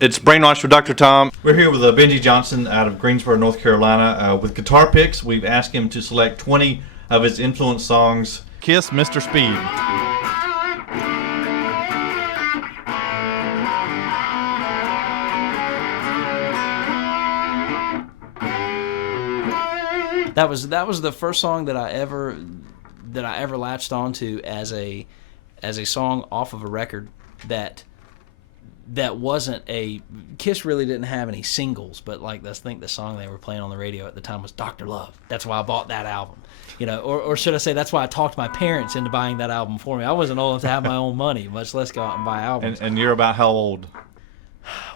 It's Brainwash with Dr. Tom. We're here with Benjy Johnson out of Greensboro, North Carolina. With guitar picks, we've asked him to select 20 of his influence songs. Kiss Mr. Speed. That was the first song that I ever latched onto as a song off of a record that wasn't a Kiss really didn't have any singles, but like I think the song they were playing on the radio at the time was Dr. Love. That's why I bought that album, or should I say that's why I talked my parents into buying that album for me. I wasn't old enough to have my own money, much less go out and buy albums. And you're about how old?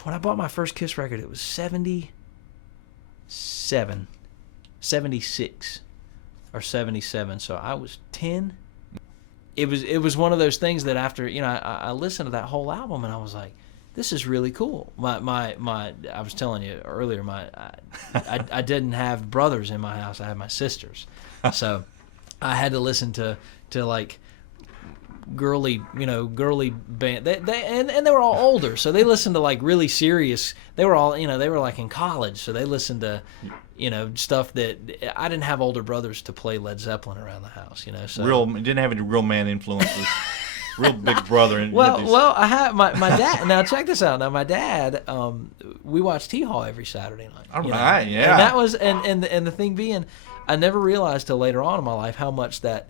When I bought my first Kiss record, it was 76 or 77, so I was 10. It was one of those things that after I listened to that whole album and I was like, this is really cool. My I was telling you earlier, I didn't have brothers in my house. I had my sisters, so I had to listen to like girly band. They were all older, so they listened to like really serious. They were all they were like in college, so they listened to stuff that I didn't have older brothers to play Led Zeppelin around the house. So didn't have any real man influences. Real big brother. Well, I have my dad. Now check this out. Now my dad, we watched T-Haw every Saturday night. All right, yeah. And that was and the thing being, I never realized till later on in my life how much that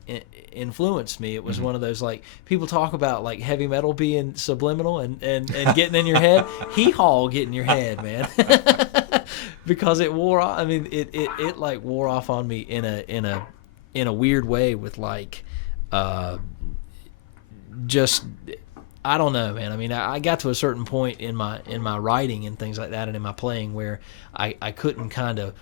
influenced me. It was one of those, like, people talk about like heavy metal being subliminal and getting in your head. Hee-haw get in your head, man. Because it wore off. I mean, it like wore off on me in a weird way with like just, I don't know, man. I mean, I got to a certain point in my writing and things like that, and in my playing, where I couldn't kind of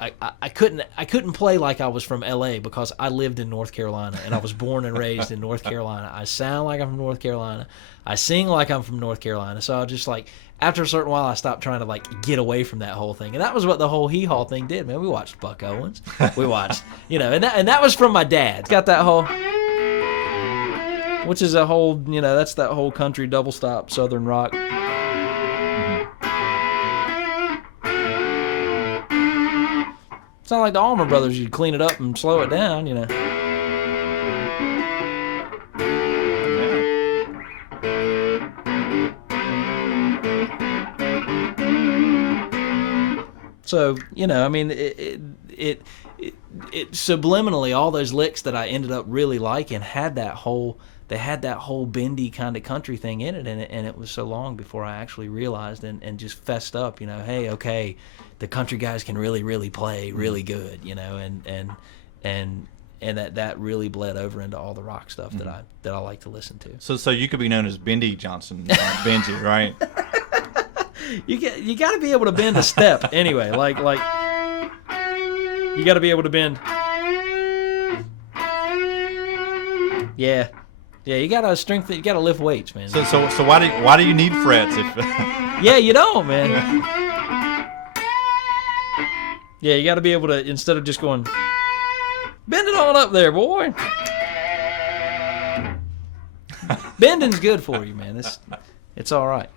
I couldn't play like I was from LA, because I lived in North Carolina and I was born and raised in North Carolina. I sound like I'm from North Carolina. I sing like I'm from North Carolina. So I just, like, after a certain while, I stopped trying to like get away from that whole thing. And that was what the whole hee-haw thing did, man. We watched Buck Owens. We watched, and that was from my dad. It's got that whole, which is a whole, that's that whole country double stop Southern rock. It's not like the Allman Brothers. You'd clean it up and slow it down, So, I mean, it subliminally, all those licks that I ended up really liking had that whole bendy kind of country thing in it, and it was so long before I actually realized and just fessed up, hey, okay, the country guys can really, really play really good, and that really bled over into all the rock stuff that I like to listen to. So you could be known as Benjy Johnson, Benjy, right? You got to be able to bend a step anyway. Like you got to be able to bend. Yeah, you got to strengthen. You got to lift weights, man. So why do you need frets? Yeah, you don't, man. Yeah, you got to be able to, instead of just going, bend it on up there, boy. Bending's good for you, man. It's all right.